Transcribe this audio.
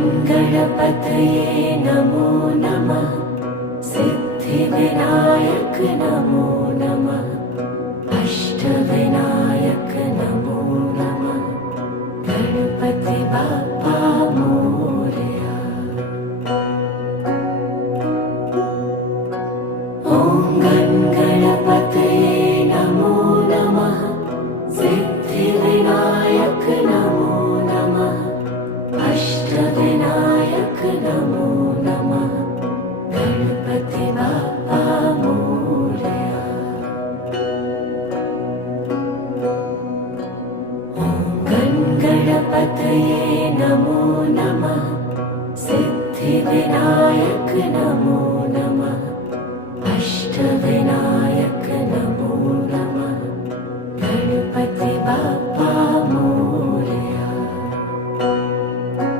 गणपतये नमो नमः। सिद्धिविनायक नमो नमः। अष्टविनायक नमो नमः। गणपति बाप्पा मोरया। ॐ गणपतये नमो नमः। सिद्धिविनायक नमो नमः। अष्टविनायक नमो नमः। गणपति बाप्पा मोरया। ॐ गणपतये नमो नमः। सिद्धिविनायक नमो नमः।